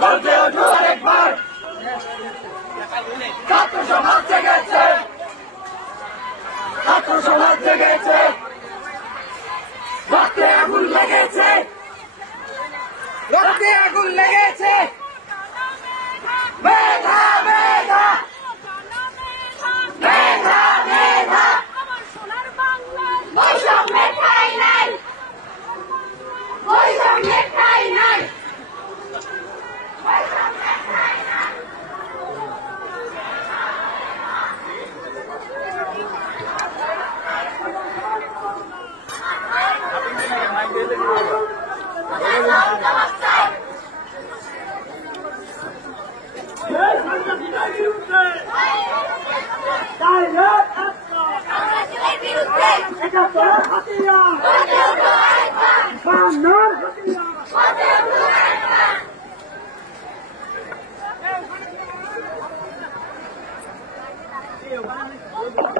গর্জে ওঠো আরেকবার, ছাত্র সমাজ জেগেছে, ছাত্র সমাজ জেগেছে, রক্তে আগুন লেগেছে, রক্তে আগুন লেগেছে। মেধা মেধা মেধা মেধা বৈষম্যের ঠাঁই নাই, বৈষম্যের ঠাঁই নাই।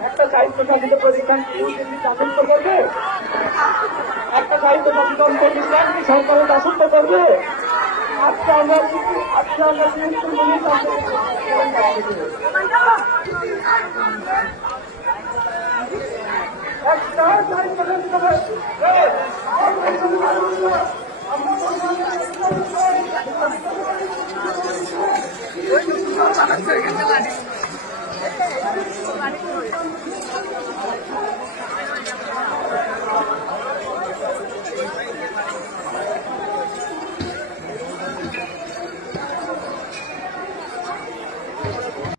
একটা সাহিত্য শাসিত প্রতিষ্ঠান রাজত্ব করবে, একটা সাহিত্য সচেতন প্রতিষ্ঠান কি সরকারের রাজত্ব করবে? আজকে আমরা একটা